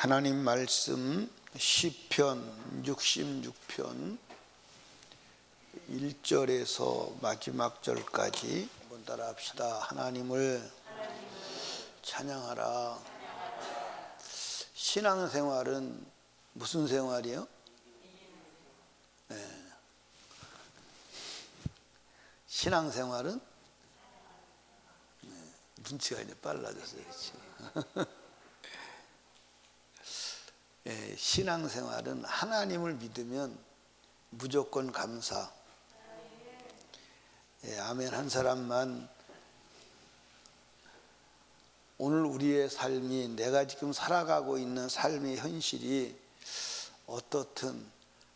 하나님 말씀 시편 66편 1절에서 마지막 절까지 한번 따라 합시다. 하나님을 찬양하라. 신앙생활은 무슨 생활이요? 네. 신앙생활은 눈치가 이제 빨라졌어요. 예, 신앙생활은 하나님을 믿으면 무조건 감사. 예, 아멘 한 사람만 오늘 우리의 삶이 내가 지금 살아가고 있는 삶의 현실이 어떻든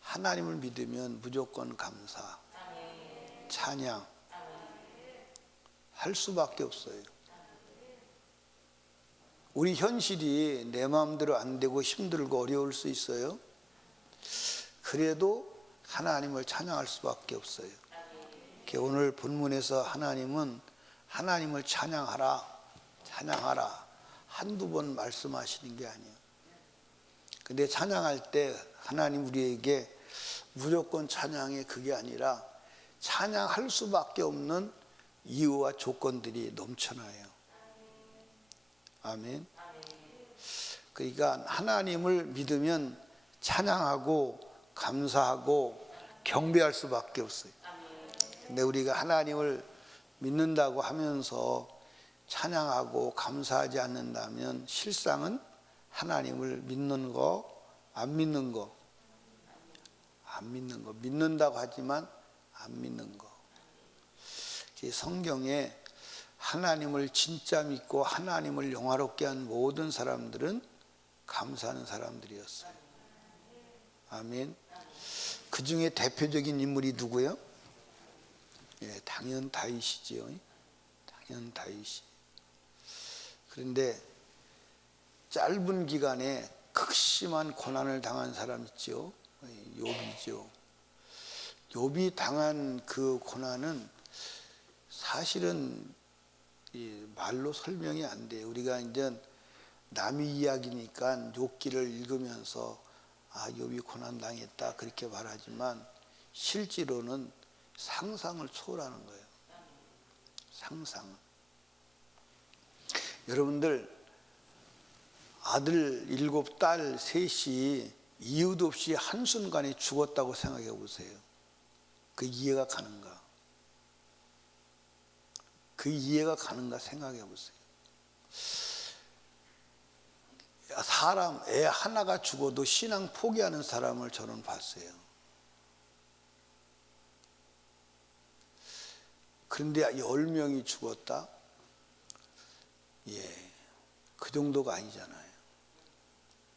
하나님을 믿으면 무조건 감사, 찬양 할 수밖에 없어요. 우리 현실이 내 마음대로 안 되고 힘들고 어려울 수 있어요. 그래도 하나님을 찬양할 수밖에 없어요. 오늘 본문에서 하나님은 하나님을 찬양하라 한두 번 말씀하시는 게 아니에요. 근데 찬양할 때 하나님 우리에게 무조건 찬양이 그게 아니라 찬양할 수밖에 없는 이유와 조건들이 넘쳐나요. 아멘. 그러니까 하나님을 믿으면 찬양하고 감사하고 경배할 수밖에 없어요. 근데 우리가 하나님을 믿는다고 하면서 찬양하고 감사하지 않는다면 실상은 하나님을 믿는 거, 안 믿는 거, 믿는다고 하지만 안 믿는 거. 성경에 하나님을 진짜 믿고 하나님을 영화롭게 한 모든 사람들은 감사하는 사람들이었어요. 아멘. 그 중에 대표적인 인물이 누구예요? 예, 당연 다윗이지요. 당연 다윗이. 그런데 짧은 기간에 극심한 고난을 당한 사람 있죠. 욥이죠. 욥이 당한 그 고난은 사실은 말로 설명이 안 돼요. 우리가 이제 남의 이야기니까 욥기를 읽으면서 욥이 고난 당했다 그렇게 말하지만 실제로는 상상을 초월하는 거예요. 상상. 여러분들 아들 7, 딸 3이 이유 없이 한순간에 죽었다고 생각해 보세요. 그 이해가 가는가? 그 이해가 가는가 생각해 보세요. 사람 애 하나가 죽어도 신앙 포기하는 사람을 저는 봤어요. 그런데 10명이 죽었다? 예, 그 정도가 아니잖아요.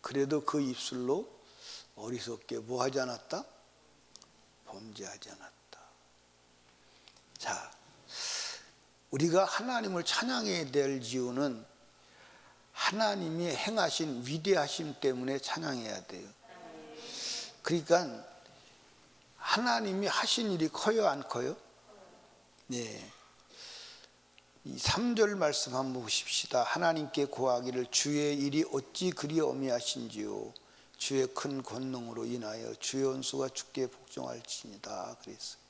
그래도 그 입술로 어리석게 뭐 하지 않았다? 범죄하지 않았다. 자, 우리가 하나님을 찬양해야 될 이유는 하나님이 행하신 위대하심 때문에 찬양해야 돼요. 그러니까 하나님이 하신 일이 커요, 안 커요? 네. 이 3절 말씀 한번 보십시다. 하나님께 고하기를 주의 일이 어찌 그리 어미하신지요. 주의 큰 권능으로 인하여 주의 원수가 주께 복종할지니다 그랬어요.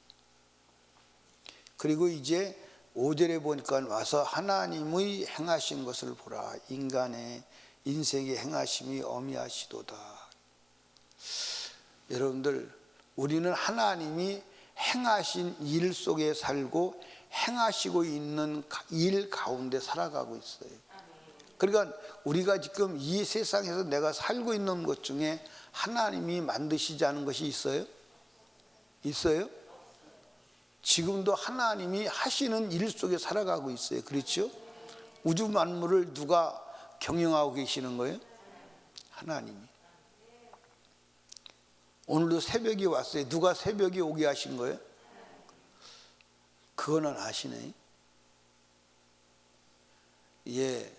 그리고 이제 5절에 보니까 와서 하나님의 행하신 것을 보라. 인간의 인생의 행하심이 어미하시도다. 여러분들 우리는 하나님이 행하신 일 속에 살고 행하시고 있는 일 가운데 살아가고 있어요. 그러니까 우리가 지금 이 세상에서 내가 살고 있는 것 중에 하나님이 만드시지 않은 것이 있어요? 있어요? 지금도 하나님이 하시는 일 속에 살아가고 있어요. 그렇죠? 우주 만물을 누가 경영하고 계시는 거예요? 하나님이. 오늘도 새벽이 왔어요. 누가 새벽이 오게 하신 거예요? 그거는 아시네. 예,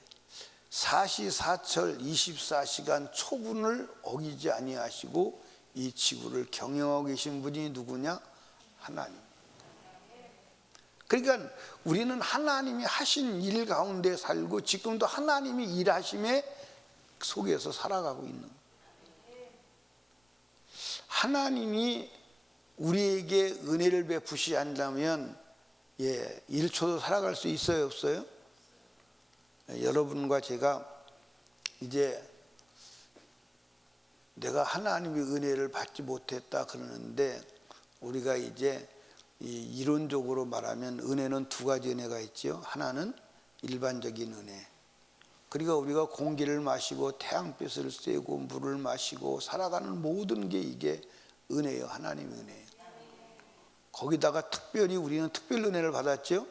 사시사철 24시간 초분을 어기지 아니하시고 이 지구를 경영하고 계신 분이 누구냐? 하나님. 그러니까 우리는 하나님이 하신 일 가운데 살고 지금도 하나님이 일하심에 속에서 살아가고 있는 거예요. 하나님이 우리에게 은혜를 베푸시 않다면 1초도 살아갈 수 있어요, 없어요? 여러분과 제가 이제 내가 하나님의 은혜를 받지 못했다 그러는데, 우리가 이제 이론적으로 말하면 은혜는 두 가지 은혜가 있죠. 하나는 일반적인 은혜. 그러니까 우리가 공기를 마시고 태양빛을 쐬고 물을 마시고 살아가는 모든 게 이게 은혜예요. 하나님의 은혜예요. 거기다가 특별히 우리는 특별 은혜를 받았죠.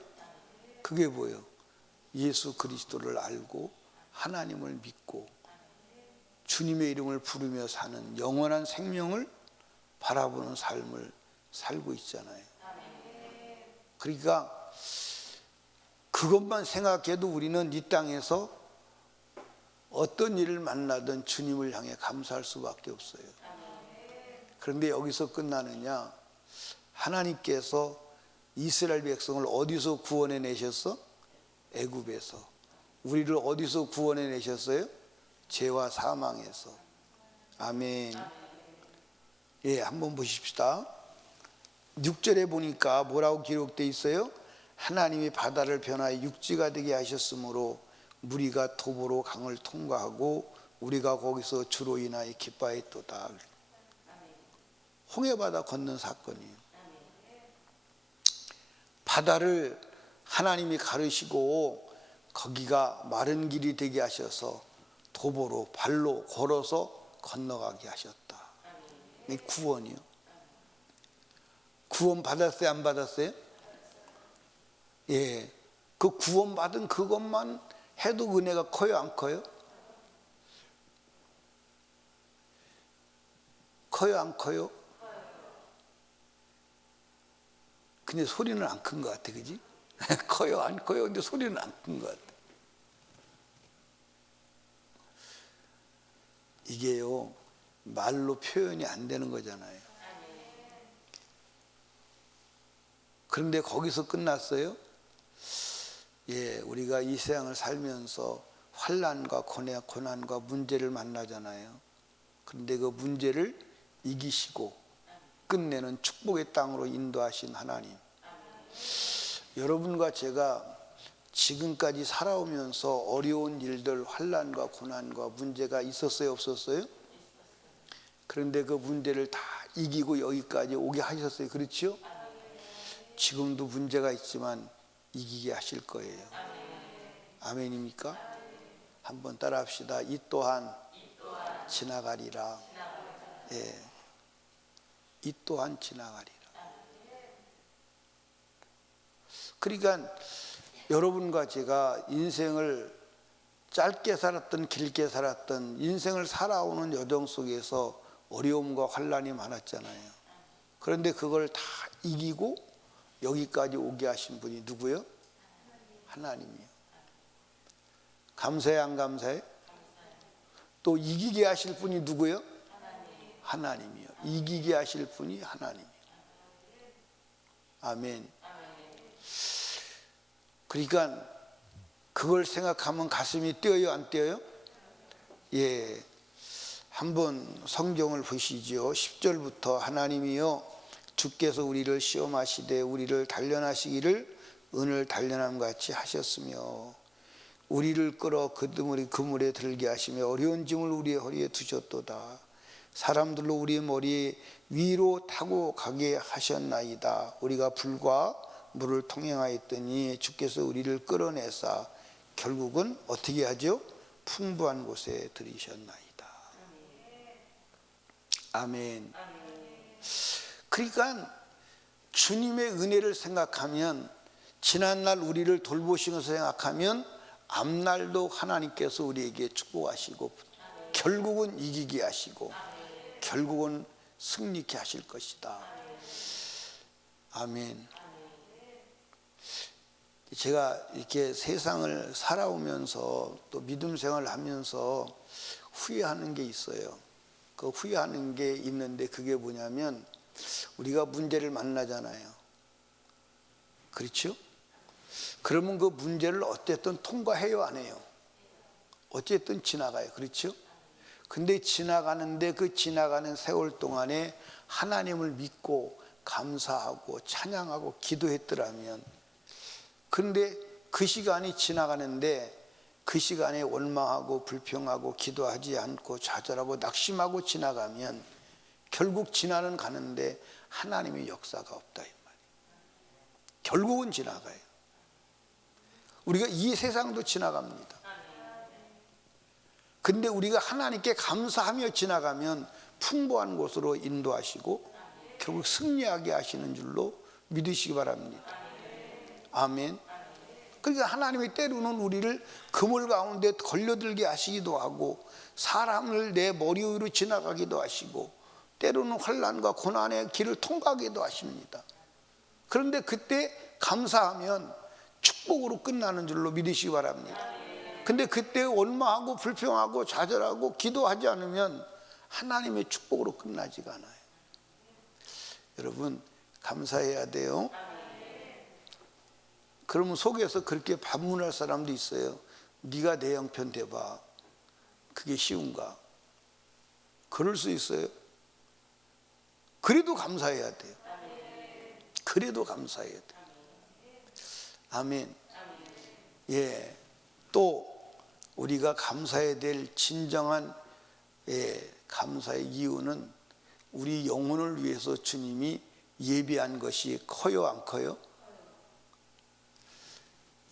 그게 뭐예요? 예수 그리스도를 알고 하나님을 믿고 주님의 이름을 부르며 사는 영원한 생명을 바라보는 삶을 살고 있잖아요. 그러니까 그것만 생각해도 우리는 이 땅에서 어떤 일을 만나든 주님을 향해 감사할 수밖에 없어요. 그런데 여기서 끝나느냐? 하나님께서 이스라엘 백성을 어디서 구원해 내셨어? 애굽에서. 우리를 어디서 구원해 내셨어요? 죄와 사망에서. 아멘. 한번 보십시다. 6절에 보니까 뭐라고 기록되어 있어요? 하나님이 바다를 변화해 육지가 되게 하셨으므로 무리가 도보로 강을 통과하고 우리가 거기서 주로 인하여 기뻐했도다. 홍해바다 건넌 사건이에요. 바다를 하나님이 가르시고 거기가 마른 길이 되게 하셔서 도보로 발로 걸어서 건너가게 하셨다. 이 구원이요. 구원 받았어요, 안 받았어요? 그 구원 받은 그것만 해도 은혜가 커요, 안 커요? 커요, 안 커요? 근데 소리는 안 큰 것 같아, 그지? 커요, 안 커요? 근데 소리는 안 큰 것 같아. 이게요, 말로 표현이 안 되는 거잖아요. 그런데 거기서 끝났어요? 우리가 이 세상을 살면서 환난과 고난과 문제를 만나잖아요. 그런데 그 문제를 이기시고 끝내는 축복의 땅으로 인도하신 하나님. 여러분과 제가 지금까지 살아오면서 어려운 일들, 환난과 고난과 문제가 있었어요, 없었어요? 그런데 그 문제를 다 이기고 여기까지 오게 하셨어요. 그렇죠? 지금도 문제가 있지만 이기게 하실 거예요. 아멘입니까? 한번 따라 합시다. 이 또한 지나가리라. 이 또한 지나가리라. 그러니까 여러분과 제가 인생을 짧게 살았던 길게 살았던 인생을 살아오는 여정 속에서 어려움과 환난이 많았잖아요. 그런데 그걸 다 이기고 여기까지 오게 하신 분이 누구요? 하나님이요. 감사해, 안 감사해? 또 이기게 하실 분이 누구요? 하나님이요. 이기게 하실 분이 하나님이요. 아멘. 그러니까 그걸 생각하면 가슴이 뛰어요, 안 뛰어요? 한번 성경을 보시죠. 10절부터 하나님이여 주께서 우리를 시험하시되 우리를 단련하시기를 은을 단련함 같이 하셨으며 우리를 끌어 그물에 들게 하시며 어려운 짐을 우리의 허리에 두셨도다. 사람들로 우리의 머리 위로 타고 가게 하셨나이다. 우리가 불과 물을 통행하였더니 주께서 우리를 끌어내사 결국은 어떻게 하죠? 풍부한 곳에 들이셨나이다. 아멘. 그러니까 주님의 은혜를 생각하면, 지난날 우리를 돌보신 것을 생각하면 앞날도 하나님께서 우리에게 축복하시고 결국은 이기게 하시고 결국은 승리케 하실 것이다. 아멘. 제가 이렇게 세상을 살아오면서 또 믿음 생활을 하면서 후회하는 게 있어요. 그 후회하는 게 있는데 그게 뭐냐면 우리가 문제를 만나잖아요. 그렇죠? 그러면 그 문제를 어쨌든 통과해요, 안 해요? 어쨌든 지나가요. 그렇죠? 근데 지나가는데 그 지나가는 세월 동안에 하나님을 믿고 감사하고 찬양하고 기도했더라면, 그런데 그 시간이 지나가는데 그 시간에 원망하고 불평하고 기도하지 않고 좌절하고 낙심하고 지나가면 결국 지나는 가는데 하나님의 역사가 없다 이 말이에요. 결국은 지나가요. 우리가 이 세상도 지나갑니다. 근데 우리가 하나님께 감사하며 지나가면 풍부한 곳으로 인도하시고 결국 승리하게 하시는 줄로 믿으시기 바랍니다. 아멘. 그러니까 하나님이 때로는 우리를 그물 가운데 걸려들게 하시기도 하고 사람을 내 머리 위로 지나가기도 하시고 때로는 환난과 고난의 길을 통과하기도 하십니다. 그런데 그때 감사하면 축복으로 끝나는 줄로 믿으시기 바랍니다. 근데 그때 원망하고 불평하고 좌절하고 기도하지 않으면 하나님의 축복으로 끝나지가 않아요. 여러분 감사해야 돼요. 그러면 속에서 그렇게 반문할 사람도 있어요. 네가 내 형편 대봐. 그게 쉬운가? 그럴 수 있어요. 그래도 감사해야 돼요. 그래도 감사해야 돼요. 아멘. 예. 또 우리가 감사해야 될 진정한 감사의 이유는 우리 영혼을 위해서 주님이 예비한 것이 커요, 안 커요?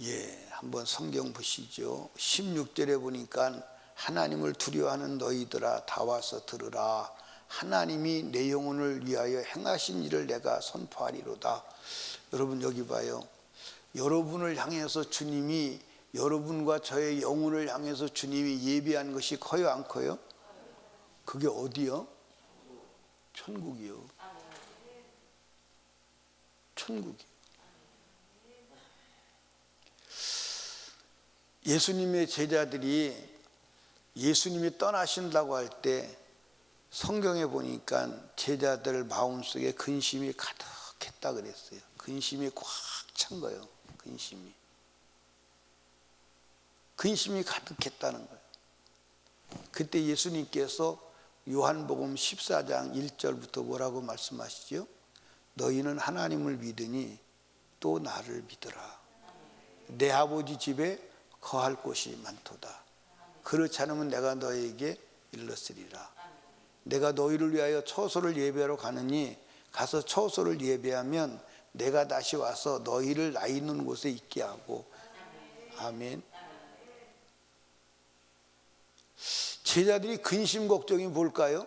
예, 한번 성경 보시죠. 16절에 보니까 하나님을 두려워하는 너희들아 다 와서 들으라. 하나님이 내 영혼을 위하여 행하신 일을 내가 선포하리로다. 여러분 여기 봐요. 여러분을 향해서 주님이, 여러분과 저의 영혼을 향해서 주님이 예비한 것이 커요, 안 커요? 그게 어디요? 천국이요. 천국이요. 예수님의 제자들이 예수님이 떠나신다고 할 때 성경에 보니까 제자들 마음속에 근심이 가득했다 그랬어요. 근심이 꽉 찬 거예요. 근심이 가득했다는 거예요. 그때 예수님께서 요한복음 14장 1절부터 뭐라고 말씀하시죠? 너희는 하나님을 믿으니 또 나를 믿으라. 내 아버지 집에 거할 곳이 많도다. 그렇지 않으면 내가 너희에게 일렀으리라. 내가 너희를 위하여 처소를 예배하러 가느니 가서 처소를 예배하면 내가 다시 와서 너희를 나 있는 곳에 있게 하고. 아멘. 제자들이 근심 걱정이 뭘까요?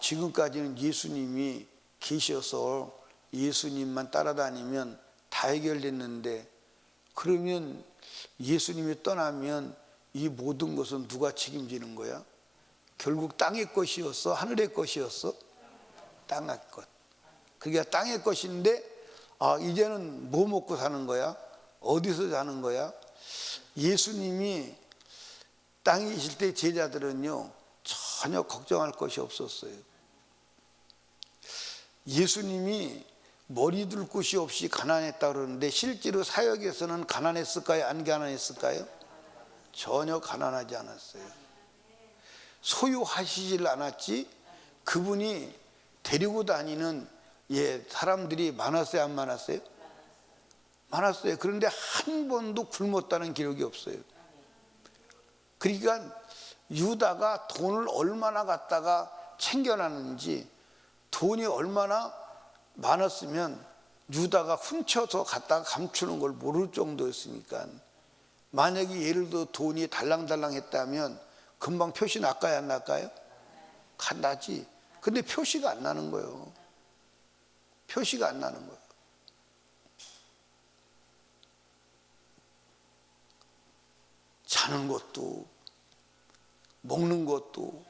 지금까지는 예수님이 계셔서 예수님만 따라다니면 다 해결됐는데, 그러면 예수님이 떠나면 이 모든 것은 누가 책임지는 거야? 결국 땅의 것이었어? 하늘의 것이었어? 땅의 것. 그러니까 땅의 것인데 이제는 뭐 먹고 사는 거야? 어디서 사는 거야? 예수님이 땅에 계실 때 제자들은요 전혀 걱정할 것이 없었어요. 예수님이 머리 둘 곳이 없이 가난했다 그러는데 실제로 사역에서는 가난했을까요? 안 가난했을까요? 전혀 가난하지 않았어요. 소유하시질 않았지 그분이 데리고 다니는 사람들이 많았어요, 안 많았어요? 많았어요. 그런데 한 번도 굶었다는 기록이 없어요. 그러니까 유다가 돈을 얼마나 갖다가 챙겨놨는지, 돈이 얼마나 많았으면 유다가 훔쳐서 갖다가 감추는 걸 모를 정도였으니까, 만약에 예를 들어 돈이 달랑달랑 했다면 금방 표시 날까요, 안 날까요? 나지. 근데 표시가 안 나는 거예요. 표시가 안 나는 거예요. 자는 것도 먹는 것도,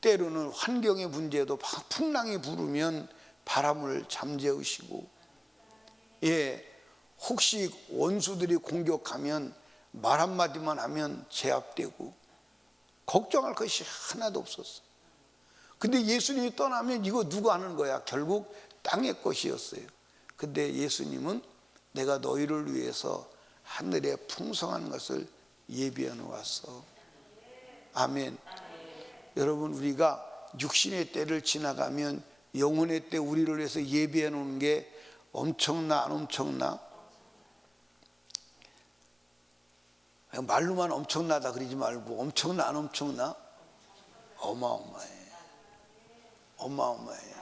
때로는 환경의 문제도 풍랑이 부르면 바람을 잠재우시고, 혹시 원수들이 공격하면 말 한마디만 하면 제압되고, 걱정할 것이 하나도 없었어. 근데 예수님이 떠나면 이거 누가 하는 거야? 결국 땅의 것이었어요. 근데 예수님은 내가 너희를 위해서 하늘에 풍성한 것을 예비해 놓았어. 아멘. 여러분, 우리가 육신의 때를 지나가면 영혼의 때 우리를 위해서 예비해 놓은 게 엄청나 안 엄청나? 말로만 엄청나다 그러지 말고 엄청나 안 엄청나? 어마어마해. 어마어마해.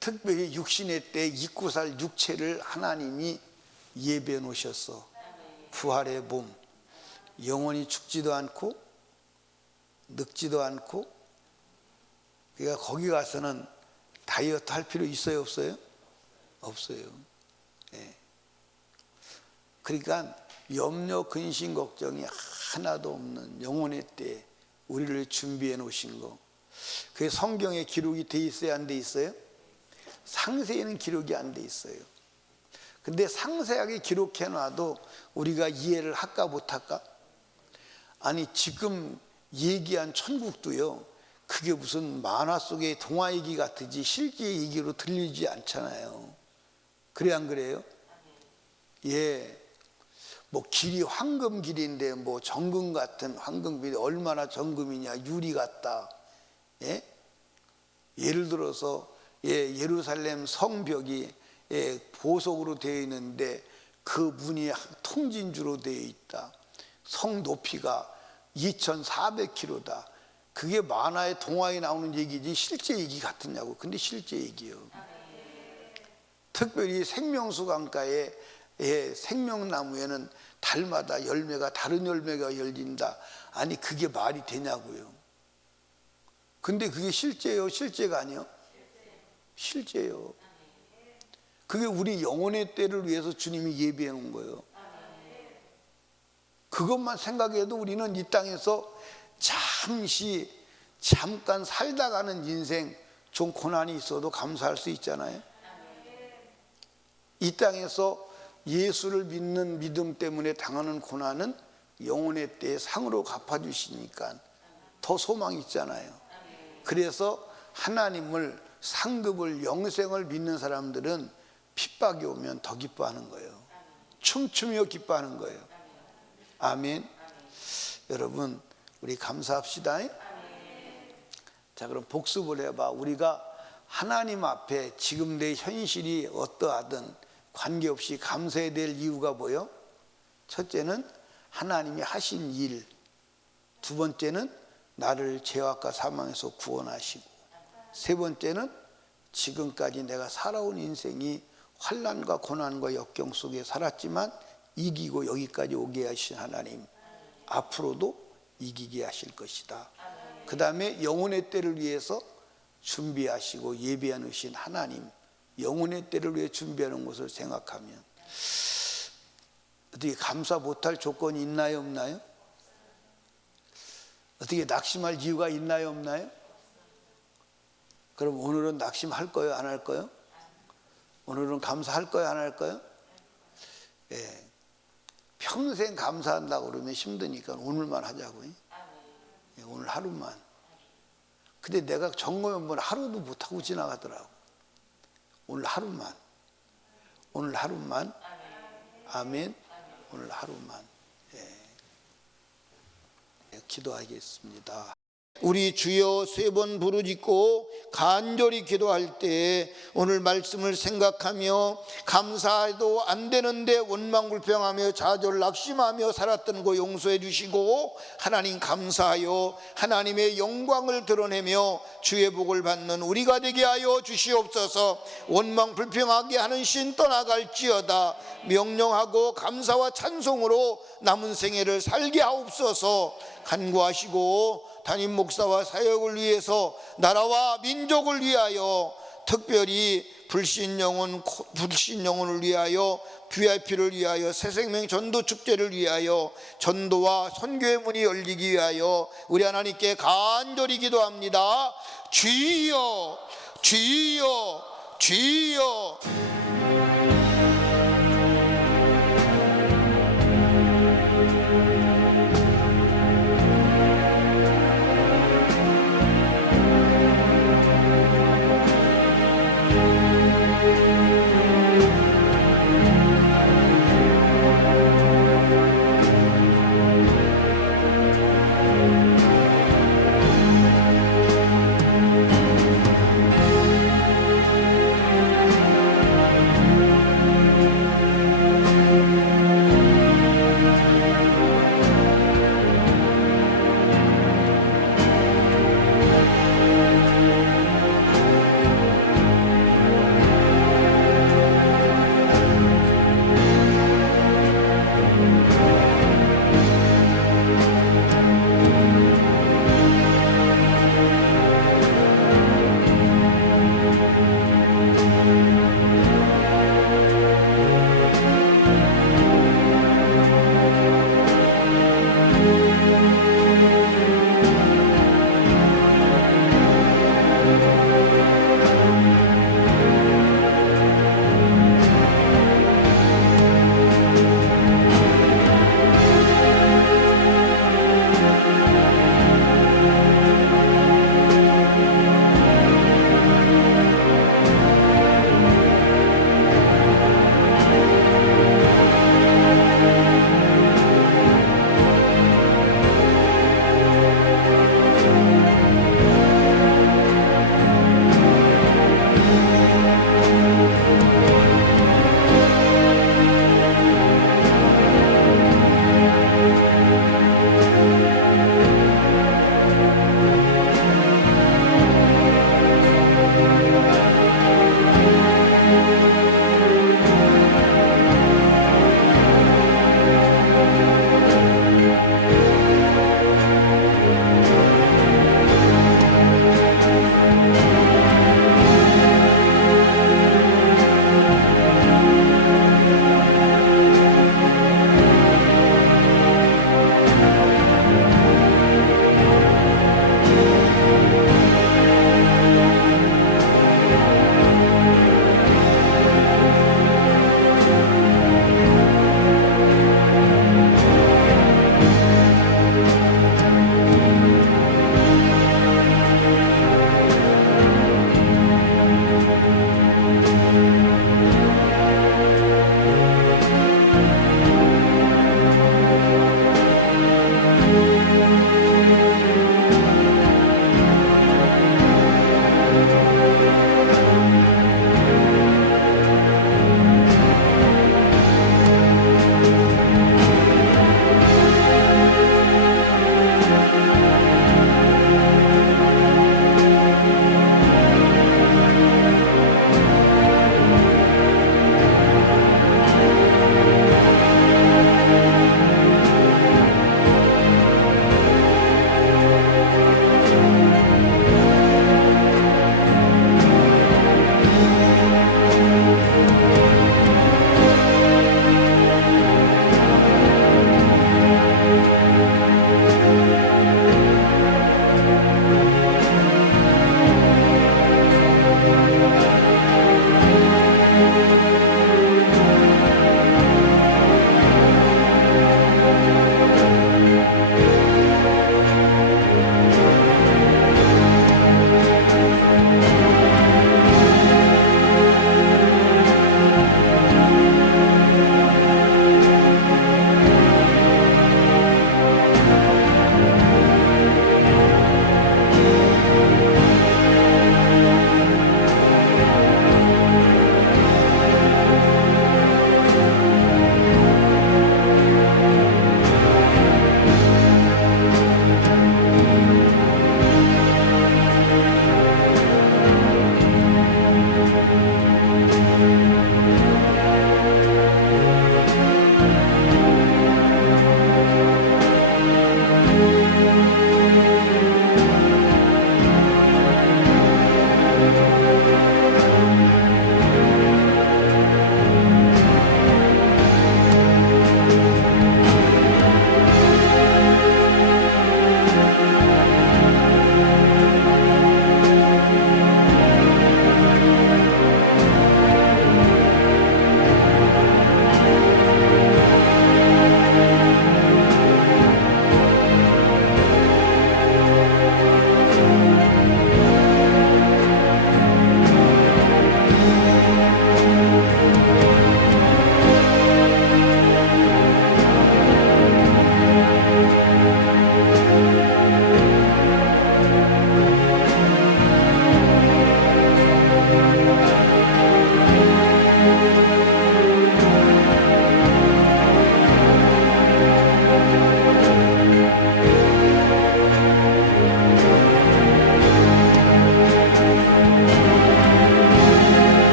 특별히 육신의 때 잊고 살 육체를 하나님이 예비해 놓으셨어. 부활의 몸, 영원히 죽지도 않고 늙지도 않고. 그러니까 거기 가서는 다이어트 할 필요 있어요 없어요? 없어요. 네. 그러니까 염려 근심 걱정이 하나도 없는 영혼의 때 우리를 준비해 놓으신 거, 그게 성경에 기록이 돼 있어요 안 돼 있어요? 상세히는 기록이 안 돼 있어요. 근데 상세하게 기록해 놔도 우리가 이해를 할까 못할까? 아니 지금 얘기한 천국도요, 그게 무슨 만화 속의 동화 얘기 같으지 실제 얘기로 들리지 않잖아요. 그래 안 그래요? 예. 뭐 길이 황금 길인데 뭐 정금 같은 황금길이 얼마나 정금이냐, 유리 같다. 예? 예를 들어서 예루살렘 성벽이 보석으로 되어 있는데 그 문이 통진주로 되어 있다. 성 높이가 2400km다. 그게 만화의 동화에 나오는 얘기지 실제 얘기 같으냐고. 근데 실제 얘기예요. 특별히 생명수 강가에 생명나무에는 달마다 열매가 다른 열매가 열린다. 아니 그게 말이 되냐고요. 근데 그게 실제예요 실제가 아니요? 실제예요. 그게 우리 영혼의 때를 위해서 주님이 예비해 놓은 거예요. 그것만 생각해도 우리는 이 땅에서 잠깐 살다 가는 인생, 좀 고난이 있어도 감사할 수 있잖아요. 이 땅에서 예수를 믿는 믿음 때문에 당하는 고난은 영혼의 때에 상으로 갚아주시니까 더 소망이 있잖아요. 그래서 하나님을, 상급을, 영생을 믿는 사람들은 핍박이 오면 더 기뻐하는 거예요. 춤추며 기뻐하는 거예요. 아멘. 여러분 우리 감사합시다. 자, 그럼 복습을 해봐. 우리가 하나님 앞에 지금 내 현실이 어떠하든 관계없이 감사해야 될 이유가 뭐예요? 첫째는 하나님이 하신 일, 두 번째는 나를 죄악과 사망에서 구원하시고, 세 번째는 지금까지 내가 살아온 인생이 환난과 고난과 역경 속에 살았지만 이기고 여기까지 오게 하신 하나님, 앞으로도 이기게 하실 것이다. 그 다음에 영혼의 때를 위해서 준비하시고 예비해 놓으신 하나님, 영혼의 때를 위해 준비하는 것을 생각하면 어떻게 감사 못할 조건이 있나요 없나요? 어떻게 낙심할 이유가 있나요 없나요? 그럼 오늘은 낙심할 거예요 안 할 거예요? 오늘은 감사할 거예요 안 할 거예요? 예. 평생 감사한다고 그러면 힘드니까 오늘만 하자고요. 예, 오늘 하루만. 근데 내가 점검해보면 하루도 못하고 지나가더라고. 오늘 하루만. 오늘 하루만. 아멘. 오늘 하루만. 기도하겠습니다. 우리 주여 세 번 부르짖고 간절히 기도할 때 오늘 말씀을 생각하며 감사해도 안 되는데 원망불평하며 좌절 낙심하며 살았던 거 용서해 주시고, 하나님 감사하여 하나님의 영광을 드러내며 주의 복을 받는 우리가 되게 하여 주시옵소서. 원망불평하게 하는 신 떠나갈지어다. 명령하고 감사와 찬송으로 남은 생애를 살게 하옵소서. 간구하시고 담임 목사와 사역을 위해서, 나라와 민족을 위하여, 특별히 불신 영혼을 위하여, VIP를 위하여, 새생명 전도 축제를 위하여, 전도와 선교의 문이 열리기 위하여 우리 하나님께 간절히 기도합니다. 주여 주여 주여.